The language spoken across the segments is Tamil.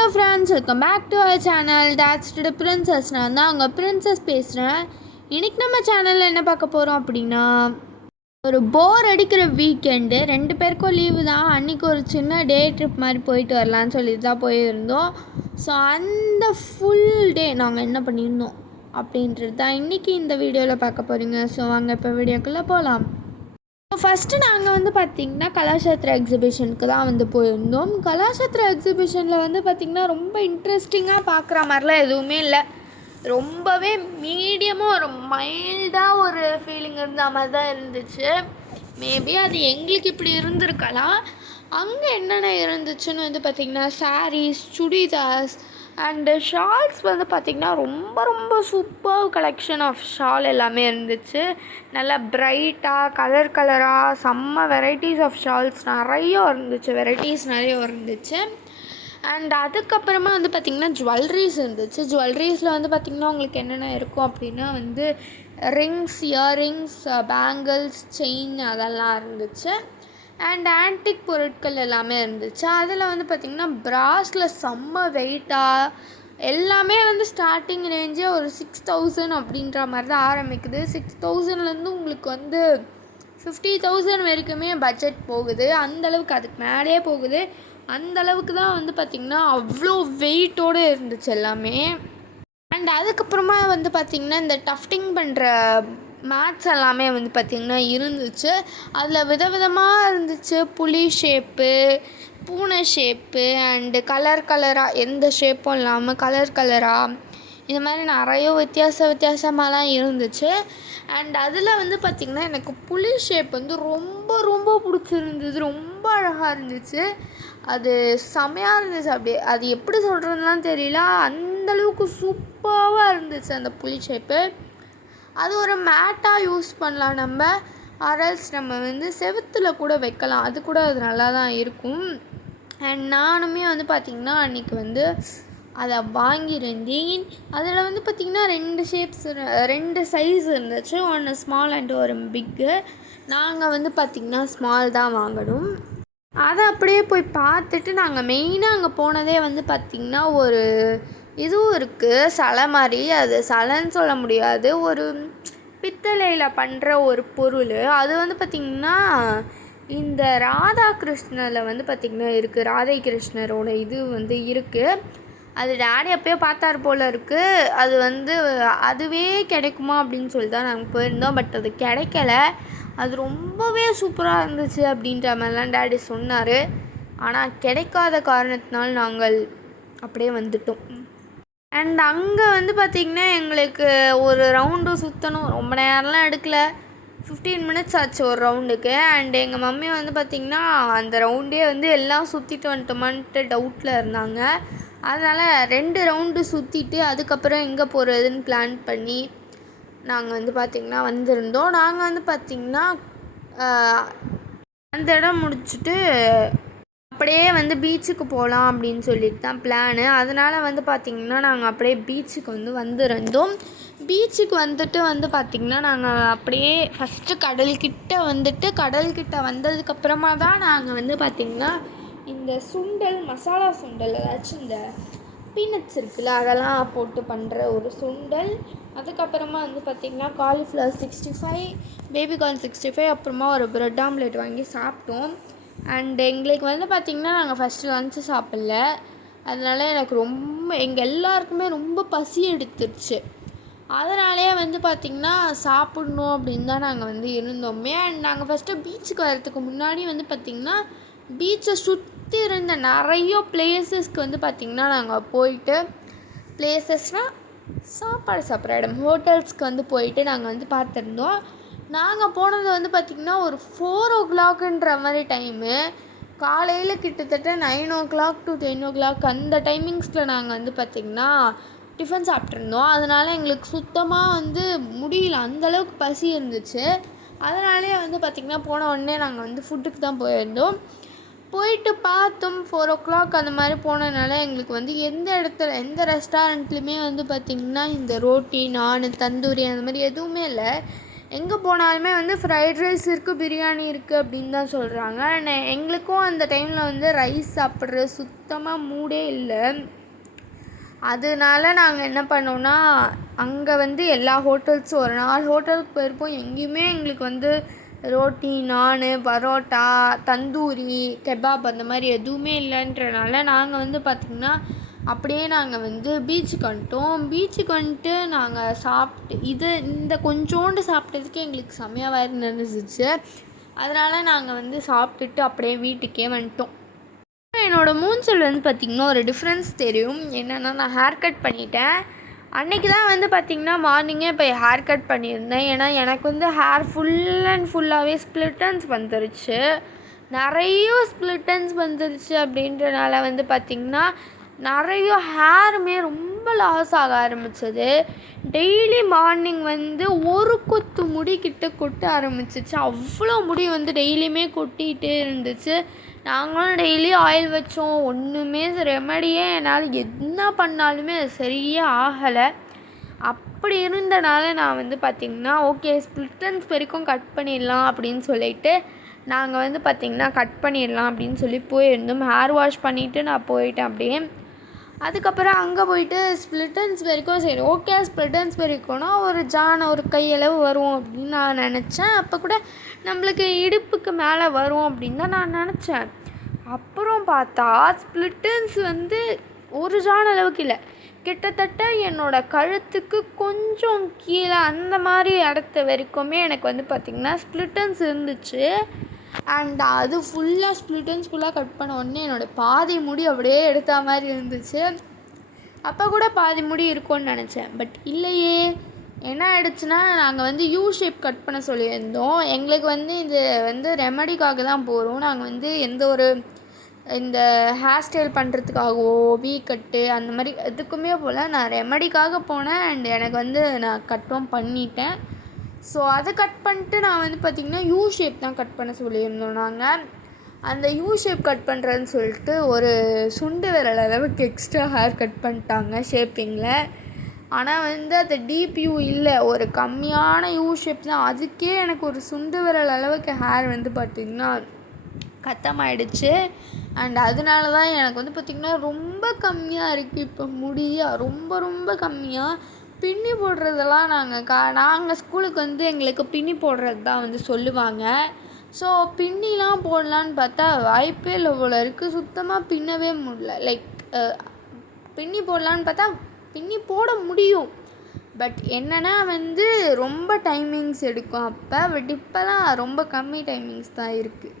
Hello friends, welcome back to our channel dots to princess. நான் தான் அங்கே பிரின்சஸ் பேசுகிறேன். இன்றைக்கி நம்ம சேனலில் என்ன பார்க்க போகிறோம் அப்படின்னா, ஒரு போர் அடிக்கிற வீக்கெண்டு 2 பேருக்கும் லீவு தான். அன்றைக்கி ஒரு சின்ன டே ட்ரிப் மாதிரி போயிட்டு வரலான்னு சொல்லிட்டு தான் போயிருந்தோம். ஸோ அந்த ஃபுல் டே நாங்கள் என்ன பண்ணியிருந்தோம் அப்படின்றது தான் இன்றைக்கி இந்த வீடியோவில் பார்க்க போகிறீங்க. ஸோ வாங்க இப்போ வீடியோக்குள்ளே போகலாம். ஃபஸ்ட்டு நாங்கள் பார்த்திங்கன்னா கலாஷேத்ரா எக்ஸிபிஷனுக்கு தான் போயிருந்தோம். கலாஷேத்ரா எக்ஸிபிஷனில் பார்த்திங்கன்னா ரொம்ப இன்ட்ரெஸ்டிங்காக பார்க்குற மாதிரிலாம் எதுவுமே இல்லை. ரொம்பவே மீடியமாக ஒரு மைல்டாக ஒரு ஃபீலிங் இருந்த மாதிரி தான் இருந்துச்சு. மேபி அது எங்களுக்கு இப்படி இருந்திருக்கலாம். அங்கே என்னென்ன இருந்துச்சுன்னு பார்த்திங்கன்னா சாரீஸ், சுடிதார்ஸ் அண்டு ஷால்ஸ் பார்த்திங்கன்னா ரொம்ப சூப்பர் கலெக்ஷன் ஆஃப் ஷால் எல்லாமே இருந்துச்சு. நல்லா ப்ரைட்டாக கலராக செம்ம வெரைட்டிஸ் ஆஃப் ஷால்ஸ் நிறைய இருந்துச்சு. அண்ட் அதுக்கப்புறமா பார்த்திங்கன்னா ஜுவல்லரிஸ் இருந்துச்சு. ஜுவல்லரிஸில் பார்த்திங்கன்னா உங்களுக்கு என்னென்ன இருக்கும் அப்படின்னா ரிங்ஸ், இயரிங்ஸ், பேங்கிள்ஸ், செயின் அதெல்லாம் இருந்துச்சு. அண்ட் ஆன்டிக் பொருட்கள் எல்லாமே இருந்துச்சு. அதில் பார்த்திங்கன்னா ப்ராஸில் செம்ம வெயிட்டாக எல்லாமே ஸ்டார்டிங் ரேஞ்சே ஒரு 6000 அப்படின்ற மாதிரி தான் ஆரம்பிக்குது. 6000லேருந்து உங்களுக்கு 50,000 வரைக்குமே பட்ஜெட் போகுது. அந்தளவுக்கு அதுக்கு மேலேயே போகுது. அந்தளவுக்கு தான் பார்த்திங்கன்னா அவ்வளோ வெயிட்டோடு இருந்துச்சு எல்லாமே. அண்ட் அதுக்கப்புறமா பார்த்திங்கன்னா இந்த டஃப்டிங் பண்ணுற மேட்ஸ் எல்லாமே பார்த்திங்கன்னா இருந்துச்சு. அதில் விதவிதமாக இருந்துச்சு. புலி ஷேப்பு, பூனை ஷேப்பு அண்டு கலராக எந்த ஷேப்பும் இல்லாமல் கலராக இந்த மாதிரி நிறைய வித்தியாசமாலாம் இருந்துச்சு. அண்ட் அதில் பார்த்திங்கன்னா எனக்கு புலி ஷேப் ரொம்ப பிடிச்சிருந்தது. ரொம்ப அழகாக இருந்துச்சு. அது செமையாக இருந்துச்சு. அப்படியே அது எப்படி சொல்கிறதுலாம் தெரியல, அந்தளவுக்கு சூப்பராக இருந்துச்சு அந்த புலி ஷேப்பு. அது ஒரு மேட்டாக யூஸ் பண்ணலாம் நம்ம, ஆர்எல்ஸ் நம்ம செவுத்தில் கூட வைக்கலாம். அது கூட அது நல்லா தான் இருக்கும். அண்ட் நானுமே பார்த்திங்கன்னா அன்றைக்கி அதை வாங்கியிருந்தேன். அதில் பார்த்திங்கன்னா 2 ஷேப்ஸ் 2 சைஸ் இருந்துச்சு. ஒன்று ஸ்மால் அண்ட் ஒரு பிக்கு. நாங்கள் பார்த்திங்கன்னா ஸ்மால் தான் வாங்கணும். அதை அப்படியே போய் பார்த்துட்டு நாங்கள் மெயினாக அங்கே போனதே பார்த்திங்கன்னா ஒரு இதுவும் இருக்குது, சிலை மாதிரி. அது சிலைன்னு சொல்ல முடியாது, ஒரு பித்தளையில் பண்ணுற ஒரு பொருள். அது பார்த்திங்கன்னா இந்த ராதாகிருஷ்ணரில் பார்த்திங்கன்னா இருக்குது. ராதை கிருஷ்ணரோட இது இருக்குது. அது டேடி அப்போயே பார்த்தார் போல் இருக்குது. அது அதுவே கிடைக்குமா அப்படின்னு சொல்லி தான் நாங்கள் போயிருந்தோம். பட் அது கிடைக்கல. அது ரொம்பவே சூப்பராக இருந்துச்சு அப்படின்ற மாதிரிலாம் டேடி சொன்னார். ஆனால் கிடைக்காத காரணத்தினால் நாங்கள் அப்படியே வந்துட்டோம். அண்ட் அங்கே பார்த்திங்கன்னா எங்களுக்கு ஒரு ரவுண்டு சுற்றணும். ரொம்ப நேரம்லாம் எடுக்கலை, 15 மினிட்ஸ் ஆச்சு ஒரு ரவுண்டுக்கு. அண்ட் எங்கள் மம்மி பார்த்திங்கன்னா அந்த ரவுண்டே எல்லாம் சுற்றிட்டு வந்துட்டோமான்ட்டு டவுட்டில் இருந்தாங்க. அதனால் 2 ரவுண்டு சுற்றிட்டு அதுக்கப்புறம் எங்கே போகிறதுன்னு பிளான் பண்ணி நாங்கள் பார்த்திங்கன்னா வந்திருந்தோம். நாங்கள் பார்த்திங்கன்னா அந்த இடம் முடிச்சுட்டு அப்படியே பீச்சுக்கு போகலாம் அப்படின்னு சொல்லிட்டு தான் பிளானு. அதனால் பார்த்திங்கன்னா நாங்கள் அப்படியே பீச்சுக்கு வந்திருந்தோம். பீச்சுக்கு வந்துட்டு பார்த்திங்கன்னா நாங்கள் அப்படியே ஃபஸ்ட்டு கடல்கிட்ட வந்ததுக்கப்புறமா தான் நாங்கள் பார்த்திங்கன்னா இந்த சுண்டல், மசாலா சுண்டல், ஏதாச்சும் இந்த பீனட்ஸ் இருக்குல்ல அதெல்லாம் போட்டு பண்ணுற ஒரு சுண்டல், அதுக்கப்புறமா பார்த்திங்கன்னா காலிஃப்ளவர் 65, பேபிகார்ன் 65, அப்புறமா ஒரு ப்ரெட் ஆம்லெட் வாங்கி சாப்பிட்டோம். அண்ட் எங்களுக்கு பார்த்திங்கன்னா நாங்கள் ஃபஸ்ட்டு லன்ச்சு சாப்பிடல. அதனால் எனக்கு எங்கள் எல்லாருக்குமே ரொம்ப பசி எடுத்துருச்சு. அதனாலே பார்த்திங்கன்னா சாப்பிட்ணும் அப்படின்னு தான் நாங்கள் இருந்தோமே. அண்ட் நாங்கள் ஃபஸ்ட்டு பீச்சுக்கு வரதுக்கு முன்னாடி பார்த்திங்கன்னா பீச்சை சுற்றி இருந்த நிறைய பிளேசஸ்க்கு பார்த்திங்கன்னா நாங்கள் போயிட்டு, பிளேசஸ்னால் சாப்பாடு சாப்பிட்ற இடம், ஹோட்டல்ஸ்க்கு போயிட்டு நாங்கள் பார்த்துருந்தோம். நாங்கள் போனது பார்த்திங்கன்னா ஒரு 4 o'clockன்ற மாதிரி டைமு. காலையில் கிட்டத்தட்ட 9 o'clock to 10 o'clock அந்த டைமிங்ஸில் நாங்கள் பார்த்திங்கன்னா டிஃபன் சாப்பிட்ருந்தோம். அதனால் எங்களுக்கு சுத்தமாக முடியல, அந்தளவுக்கு பசி இருந்துச்சு. அதனாலே பார்த்திங்கன்னா போன உடனே நாங்கள் ஃபுட்டுக்கு தான் போயிருந்தோம். போயிட்டு பார்த்தோம் 4 o'clock அந்த மாதிரி போனதுனால எங்களுக்கு எந்த ரெஸ்டாரண்ட்லேயுமே பார்த்திங்கன்னா இந்த ரோட்டி, நான், தந்தூரி அந்த மாதிரி எதுவுமே இல்லை. எங்கே போனாலுமே வந்து ஃப்ரைட் ரைஸ் இருக்குது, பிரியாணி இருக்குது அப்படின்னு தான் சொல்கிறாங்க. எங்களுக்கும் அந்த டைமில் வந்து ரைஸ் சாப்பிட்ற சுத்தமாக மூடே இல்லை. அதனால நாங்கள் என்ன பண்ணோன்னா, அங்கே வந்து எல்லா ஹோட்டல்ஸும் ஒரு 4 ஹோட்டலுக்கு போயிருப்போம். எங்கேயுமே எங்களுக்கு வந்து ரோட்டி, நான், பரோட்டா, தந்தூரி, கெபாப் அந்த மாதிரி எதுவுமே இல்லைன்றனால நாங்கள் வந்து பார்த்திங்கன்னா அப்படியே நாங்கள் வந்து பீச்சுக்கு வந்துட்டோம். பீச்சுக்கு வந்துட்டு நாங்கள் சாப்பிட்டு இந்த கொஞ்சோண்டு சாப்பிட்டதுக்கு எங்களுக்கு செம்மையாக வயிறு நிறைஞ்சிச்சு. அதனால் நாங்கள் வந்து சாப்பிட்டுட்டு அப்படியே வீட்டுக்கே வந்துட்டோம். என்னோடய மூஞ்சில் வந்து பார்த்திங்கன்னா ஒரு டிஃப்ரென்ஸ் தெரியும். என்னென்னா, நான் ஹேர் கட் பண்ணிட்டேன். அன்றைக்கி தான் வந்து பார்த்திங்கன்னா மார்னிங்கே போய் ஹேர் கட் பண்ணியிருந்தேன். ஏன்னா எனக்கு வந்து ஹேர் ஃபுல் அண்ட் ஃபுல்லாகவே ஸ்ப்ளிட்டன்ஸ் வந்துருச்சு. நிறைய ஸ்ப்ளிட்டன்ஸ் வந்துருச்சு. அப்படின்றனால வந்து பார்த்திங்கன்னா நிறைய ஹேருமே ரொம்ப லாஸ் ஆக ஆரம்பிச்சது. டெய்லி மார்னிங் வந்து ஒரு கொத்து முடி கிட்ட கொட்ட ஆரம்பிச்சிச்சு. அவ்வளோ முடி வந்து டெய்லியுமே கொட்டிகிட்டே இருந்துச்சு. நாங்களும் டெய்லி ஆயில் வச்சோம். ஒன்றுமே ரெமடியே என்னால் என்ன பண்ணாலுமே அது சரியே ஆகலை. அப்படி இருந்தனால நான் வந்து பார்த்திங்கன்னா ஓகே ஸ்ப்ளிட்டன்ஸ் வரைக்கும் கட் பண்ணிடலாம் அப்படின்னு சொல்லிட்டு நாங்கள் வந்து பார்த்திங்கன்னா கட் பண்ணிடலாம் அப்படின்னு சொல்லி போயிருந்தோம். ஹேர் வாஷ் பண்ணிவிட்டு நான் போயிட்டேன் அப்படியே. அதுக்கப்புறம் அங்கே போயிட்டு ஸ்ப்ளிட்டன்ஸ் வரைக்கும் சரி ஓகே ஸ்ப்ளிட்டன்ஸ் வரைக்கும்னா ஒரு கையளவு வரும் அப்படின்னு நான் நினச்சேன். அப்போ கூட நம்மளுக்கு இடுப்புக்கு மேலே வரும் அப்படின்னு தான் நான் நினச்சேன். அப்புறம் பார்த்தா ஸ்ப்ளிட்டன்ஸ் வந்து ஒரு ஜான் அளவுக்கு இல்லை, கிட்டத்தட்ட என்னோடய கழுத்துக்கு கொஞ்சம் கீழே அந்த மாதிரி இடத்த வரைக்குமே எனக்கு வந்து பார்த்திங்கன்னா ஸ்ப்ளிட்டன்ஸ் இருந்துச்சு. அண்ட் அது ஃபுல்லாக ஸ்ப்ளிட்டன்ஸ் ஃபுல்லாக கட் பண்ண உடனே என்னோடய பாதி முடி அப்படியே எடுத்த மாதிரி இருந்துச்சு. அப்போ கூட பாதி முடி இருக்கும்னு நினச்சேன். பட் இல்லையே, என்ன ஆகிடுச்சுன்னா நாங்கள் வந்து யூ ஷேப் கட் பண்ண சொல்லியிருந்தோம். எங்களுக்கு வந்து இது வந்து ரெமடிக்காக தான் போகிறோம். நாங்கள் வந்து இந்த ஹேர் ஸ்டைல் பண்ணுறதுக்காகவோ வீ கட்டு அந்த மாதிரி எதுக்குமே போல் நான் ரெமடிக்காக போனேன். அண்ட் எனக்கு வந்து நான் கட்டும் பண்ணிட்டேன். ஸோ அதை கட் பண்ணிட்டு நான் வந்து பார்த்திங்கன்னா யூ ஷேப் தான் கட் பண்ண சொல்லியிருந்தோம். நாங்கள் அந்த யூ ஷேப் கட் பண்ணுறதுன்னு சொல்லிட்டு ஒரு சுண்டு விரல் அளவுக்கு எக்ஸ்ட்ரா ஹேர் கட் பண்ணிட்டாங்க ஷேப்பிங்கில். ஆனால் வந்து அது டீப் யூ இல்லை, ஒரு கம்மியான யூ ஷேப் தான். அதுக்கே எனக்கு ஒரு சுண்டு விரல் அளவுக்கு ஹேர் வந்து பார்த்திங்கன்னா கத்தமாயிடுச்சு. அண்ட் அதனால தான் எனக்கு வந்து பார்த்திங்கன்னா ரொம்ப கம்மியாக இருக்குது இப்போ முடியாக, ரொம்ப ரொம்ப கம்மியாக. பின்னி போடுறதெல்லாம் நாங்கள் ஸ்கூலுக்கு வந்து எங்களுக்கு பின்னி போடுறது தான் வந்து சொல்லுவாங்க. ஸோ பின்னிலாம் போடலான்னு பார்த்தா வாய்ப்பே இல்லை போல் இருக்குது. சுத்தமாக பின்னவே முடியல. லைக் பின்னி போடலான்னு பார்த்தா பின்னி போட முடியும், பட் என்னென்னா வந்து ரொம்ப டைமிங்ஸ் எடுக்கும். பட் இப்போலாம் ரொம்ப கம்மி டைமிங்ஸ் தான் இருக்குது.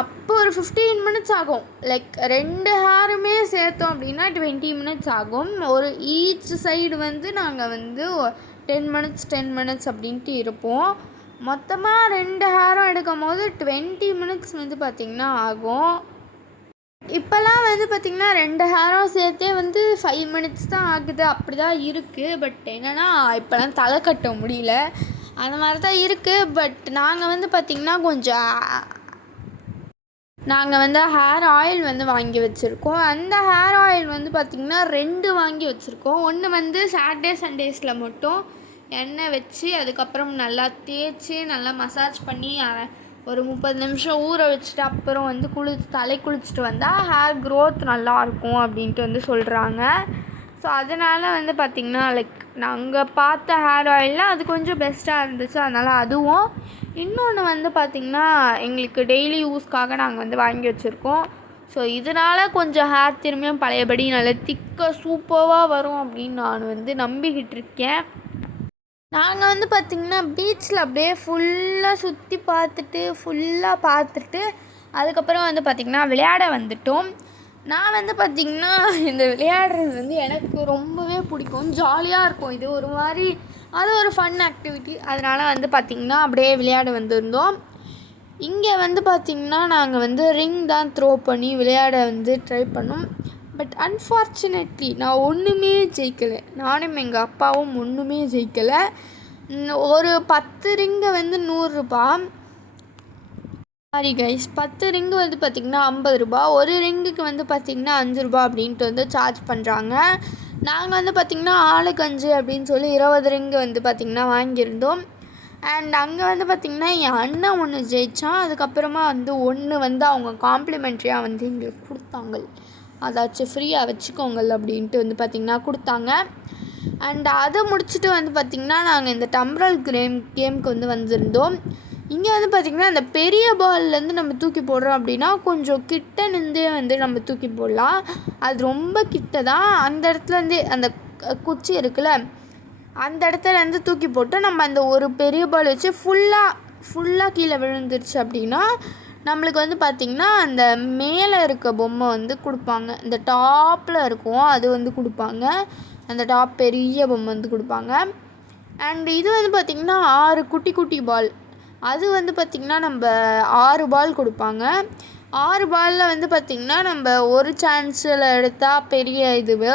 அப்போ ஒரு 15 மினிட்ஸ் ஆகும். லைக் 2 ஹேருமே சேர்த்தோம் அப்படின்னா 20 மினிட்ஸ் ஆகும். ஒரு ஈச் சைடு வந்து நாங்கள் வந்து 10 மினிட்ஸ் அப்படின்ட்டு இருப்போம். மொத்தமாக 2 ஹேரும் எடுக்கும் போது 20 மினிட்ஸ் வந்து பார்த்திங்கன்னா ஆகும். இப்போல்லாம் வந்து பார்த்திங்கன்னா 2 ஹேரும் சேர்த்தே வந்து 5 மினிட்ஸ் தான் ஆகுது. அப்படி தான் இருக்குது. பட் என்னென்னா இப்போலாம் தலை கட்ட முடியல, அந்த மாதிரி தான் இருக்குது. பட் நாங்கள் வந்து பார்த்திங்கன்னா நாங்கள் வந்து ஹேர் ஆயில் வந்து வாங்கி வச்சுருக்கோம். அந்த ஹேர் ஆயில் வந்து பார்த்திங்கன்னா 2 வாங்கி வச்சுருக்கோம். ஒன்று வந்து சாட்டர்டே சண்டேஸில் மட்டும் எண்ணெய் வச்சு அதுக்கப்புறம் நல்லா தேய்ச்சி நல்லா மசாஜ் பண்ணி ஒரு 30 நிமிஷம் ஊற வச்சுட்டு அப்புறம் வந்து குளிச்சுட்டு வந்தால் ஹேர் க்ரோத் நல்லாயிருக்கும் அப்படின்ட்டு வந்து சொல்கிறாங்க. ஸோ அதனால் வந்து பார்த்திங்கன்னா லைக் நாங்கள் பார்த்த ஹேர் ஆயிலில் அது கொஞ்சம் பெஸ்ட்டாக இருந்துச்சு. அதனால் அதுவும் இன்னொன்று வந்து பார்த்திங்கன்னா எங்களுக்கு டெய்லி யூஸ்க்காக நாங்கள் வந்து வாங்கி வச்சுருக்கோம். ஸோ இதனால் கொஞ்சம் ஹேர் திரும்பியும் பழையபடி நல்லா திக்காக சூப்பராக வரும் அப்படின்னு நான் வந்து நம்பிக்கிட்டு இருக்கேன். நாங்கள் வந்து பார்த்திங்கன்னா பீச்சில் அப்படியே ஃபுல்லாக சுற்றி பார்த்துட்டு அதுக்கப்புறம் வந்து பார்த்திங்கன்னா விளையாட வந்துட்டோம். நான் வந்து பார்த்திங்கன்னா இந்த விளையாடுறது வந்து எனக்கு ரொம்பவே பிடிக்கும், ஜாலியாக இருக்கும். இது ஒரு மாதிரி அது ஒரு ஃபன் ஆக்டிவிட்டி. அதனால் வந்து பார்த்திங்கன்னா அப்படியே விளையாட வந்திருந்தோம். இங்கே வந்து பார்த்திங்கன்னா நாங்கள் வந்து ரிங் தான் த்ரோ பண்ணி விளையாட வந்து ட்ரை பண்ணோம். பட் அன்ஃபார்ச்சுனேட்லி நான் ஒன்றுமே ஜெயிக்கலை. நானும் எங்கள் அப்பாவும் ஒன்றுமே ஜெயிக்கலை. ஒரு 10 ரிங்கை வந்து 100 ரூபா. சாரி கைஸ், 10 ரிங்கு வந்து பார்த்திங்கன்னா 50 ரூபா. ஒரு ரிங்குக்கு வந்து பார்த்திங்கன்னா 5 ரூபா அப்படின்ட்டு வந்து சார்ஜ் பண்ணுறாங்க. நாங்கள் வந்து பார்த்திங்கன்னா ஆளுக்கு 5 அப்படின்னு சொல்லி 20 ரிங்கு வந்து பார்த்திங்கன்னா வாங்கியிருந்தோம். அண்ட் அங்கே வந்து பார்த்திங்கன்னா என் அண்ணன் ஒன்று ஜெயித்தான். அதுக்கப்புறமா வந்து ஒன்று வந்து அவங்க காம்ப்ளிமெண்ட்ரியாக வந்து எங்களுக்கு கொடுத்தாங்க. அதாச்சும் ஃப்ரீயாக வச்சுக்கோங்கள் அப்படின்ட்டு வந்து பார்த்திங்கன்னா கொடுத்தாங்க. அண்ட் அதை முடிச்சுட்டு வந்து பார்த்திங்கன்னா நாங்கள் இந்த டம்ப்ரல் கேமுக்கு வந்து வந்திருந்தோம். இங்கே வந்து பார்த்திங்கன்னா அந்த பெரிய பால்லேருந்து நம்ம தூக்கி போடுறோம் அப்படின்னா கொஞ்சம் கிட்ட நின்றே வந்து நம்ம தூக்கி போடலாம். அது ரொம்ப கிட்ட தான். அந்த இடத்துலேருந்தே அந்த குச்சி இருக்குல்ல, அந்த இடத்துலேருந்து தூக்கி போட்டு நம்ம அந்த ஒரு பெரிய பால் வச்சு ஃபுல்லாக கீழே விழுந்துருச்சு அப்படின்னா நம்மளுக்கு வந்து பார்த்திங்கன்னா அந்த மேலே இருக்க பொம்மை வந்து கொடுப்பாங்க. இந்த டாப்பில் இருக்கும் அது வந்து கொடுப்பாங்க. அந்த டாப் பெரிய பொம்மை வந்து கொடுப்பாங்க. அண்ட் இது வந்து பார்த்திங்கன்னா 6 குட்டி பால். அது வந்து பார்த்திங்கன்னா நம்ம 6 பால் கொடுப்பாங்க. 6 பாலில் வந்து பார்த்திங்கன்னா நம்ம ஒரு சான்ஸில் எடுத்தால் பெரிய இதுவு,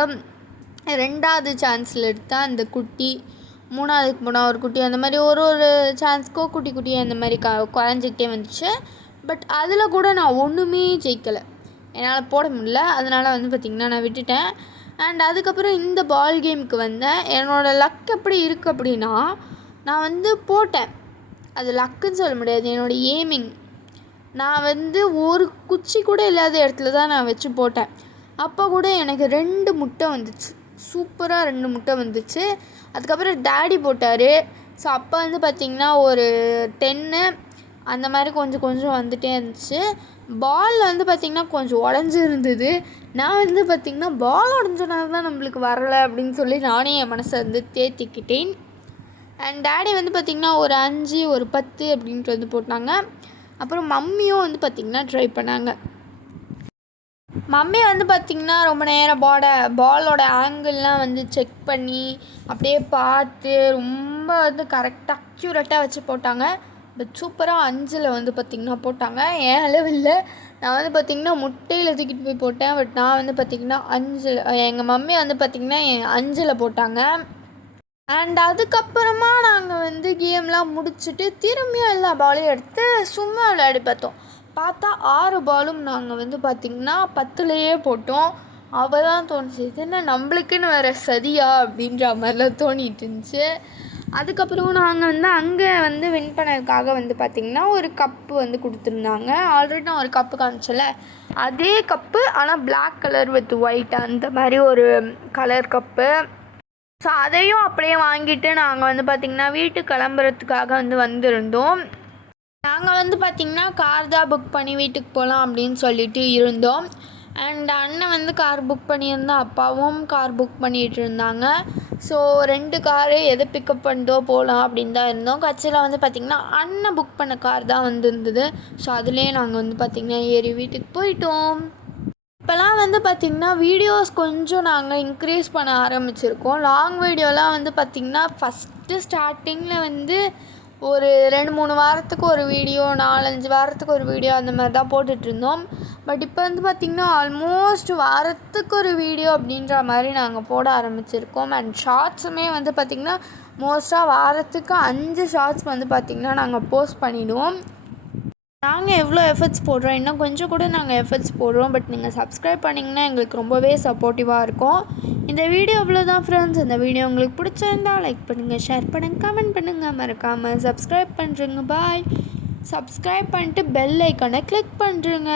2வது சான்ஸில் எடுத்தால் அந்த குட்டி, 3ஆவதுக்கு போனால் ஒரு குட்டி, அந்த மாதிரி ஒரு சான்ஸ்க்கோ குட்டி அந்த மாதிரி குறைஞ்சிக்கிட்டே வந்துச்சு. பட் அதில் கூட நான் ஒன்றுமே ஜெயிக்கலை, என்னால் போட முடியல. அதனால் வந்து பார்த்திங்கன்னா நான் விட்டுட்டேன். அண்ட் அதுக்கப்புறம் இந்த பால் கேமுக்கு வந்தேன். என்னோடய லக் எப்படி இருக்குது அப்படின்னா, நான் வந்து போட்டேன். அது லக்குன்னு சொல்ல முடியாது, என்னோடய எய்மிங். நான் வந்து ஒரு குச்சி கூட இல்லாத இடத்துல தான் நான் வச்சு போட்டேன். அப்போ கூட எனக்கு 2 முட்டை வந்துச்சு. சூப்பராக 2 முட்டை வந்துச்சு. அதுக்கப்புறம் டேடி போட்டார். ஸோ அப்போ வந்து பார்த்திங்கன்னா ஒரு 10 அந்த மாதிரி கொஞ்சம் வந்துகிட்டே இருந்துச்சு. பால் வந்து பார்த்திங்கன்னா கொஞ்சம் உடஞ்சி இருந்தது. நான் வந்து பார்த்திங்கன்னா பால் உடஞ்சனால தான் நம்மளுக்கு வரலை அப்படின்னு சொல்லி நானே என் மனசை வந்து தேத்திக்கிட்டேன். அண்ட் டேடி வந்து பார்த்திங்கன்னா ஒரு 5 ஒரு 10 அப்படின்ட்டு வந்து போட்டாங்க. அப்புறம் மம்மியும் வந்து பார்த்திங்கன்னா ட்ரை பண்ணாங்க. மம்மி வந்து பார்த்திங்கன்னா ரொம்ப நேரம் பாலோட ஆங்கிள்லாம் வந்து செக் பண்ணி அப்படியே பார்த்து ரொம்ப வந்து கரெக்டாக அக்யூரேட்டாக வச்சு போட்டாங்க. பட் சூப்பராக 5ல் வந்து பார்த்திங்கன்னா போட்டாங்க. என் அளவில் நான் வந்து பார்த்திங்கன்னா முட்டையில் தூக்கிட்டு போய் போட்டேன். பட் நான் வந்து பார்த்திங்கன்னா 5, எங்கள் மம்மி வந்து பார்த்திங்கன்னா 5ல் போட்டாங்க. அண்ட் அதுக்கப்புறமா நாங்கள் வந்து கேம்லாம் முடிச்சுட்டு திரும்பியும் எல்லா பாலையும் எடுத்து சும்மா விளையாடி பார்த்தா 6 பாலும் நாங்கள் வந்து பார்த்திங்கன்னா 10லேயே போட்டோம். அவள் தான் தோணுச்சு, இது என்ன நம்மளுக்குன்னு வேறு சதியா அப்படின்ற மாதிரிலாம் தோணிட்டு இருந்துச்சு. அதுக்கப்புறம் நாங்கள் வந்து அங்கே வந்து வின் பண்ணதுக்காக வந்து பார்த்திங்கன்னா ஒரு கப்பு வந்து கொடுத்துருந்தாங்க. ஆல்ரெடி நான் ஒரு கப்பு காமிச்சல, அதே கப்பு ஆனால் பிளாக் கலர் வித் ஒயிட் அந்த மாதிரி ஒரு கலர் கப்பு. ஸோ அதையும் அப்படியே வாங்கிட்டு நாங்கள் வந்து பார்த்திங்கன்னா வீட்டுக்கு கிளம்புறதுக்காக வந்து வந்திருந்தோம். நாங்கள் வந்து பார்த்திங்கன்னா கார் தான் புக் பண்ணி வீட்டுக்கு போகலாம் அப்படின்னு சொல்லிட்டு இருந்தோம். அண்ட் அண்ணன் வந்து கார் புக் பண்ணியிருந்தா, அப்பாவும் கார் புக் பண்ணிகிட்டு இருந்தாங்க. ஸோ 2 காரு எது பிக்கப் பண்ணிட்டோ போகலாம் அப்படின்னு தான் இருந்தோம். கட்சியில் வந்து பார்த்திங்கன்னா அண்ணன் புக் பண்ண கார் தான் வந்து இருந்தது. ஸோ அதுலேயே நாங்கள் வந்து பார்த்திங்கன்னா ஏறி வீட்டுக்கு போயிட்டோம். இப்போலாம் வந்து பார்த்திங்கன்னா வீடியோஸ் கொஞ்சம் நாங்கள் இன்க்ரீஸ் பண்ண ஆரம்பிச்சிருக்கோம். லாங் வீடியோலாம் வந்து பார்த்திங்கன்னா ஃபஸ்ட்டு ஸ்டார்டிங்கில் வந்து ஒரு 2-3 வாரத்துக்கு ஒரு வீடியோ, 4-5 வாரத்துக்கு ஒரு வீடியோ அந்த மாதிரி தான் போட்டுட்ருந்தோம். பட் இப்போ வந்து பார்த்திங்கன்னா ஆல்மோஸ்ட் வாரத்துக்கு ஒரு வீடியோ அப்படின்ற மாதிரி நாங்கள் போட ஆரம்பிச்சிருக்கோம். அண்ட் ஷார்ட்ஸுமே வந்து பார்த்திங்கன்னா மோஸ்ட்டாக வாரத்துக்கு 5 ஷார்ட்ஸ் வந்து பார்த்திங்கன்னா நாங்கள் போஸ்ட் பண்ணிவிடுவோம். நாங்கள் எவ்வளோ எஃபர்ட்ஸ் போடுறோம், இன்னும் கொஞ்சம் கூட நாங்கள் எஃபர்ட்ஸ் போடுறோம். பட் நீங்கள் சப்ஸ்கிரைப் பண்ணிங்கன்னா எங்களுக்கு ரொம்பவே சப்போர்ட்டிவாக இருக்கும். இந்த வீடியோ இவ்வளோதான் ஃப்ரெண்ட்ஸ். இந்த வீடியோ உங்களுக்கு பிடிச்சிருந்தா லைக் பண்ணுங்கள், ஷேர் பண்ணுங்கள், கமெண்ட் பண்ணுங்கள், மறக்காமல் சப்ஸ்கிரைப் பண்ணுறேங்க. பாய். சப்ஸ்கிரைப் பண்ணிட்டு பெல் ஐக்கானை கிளிக் பண்ணுறேங்க.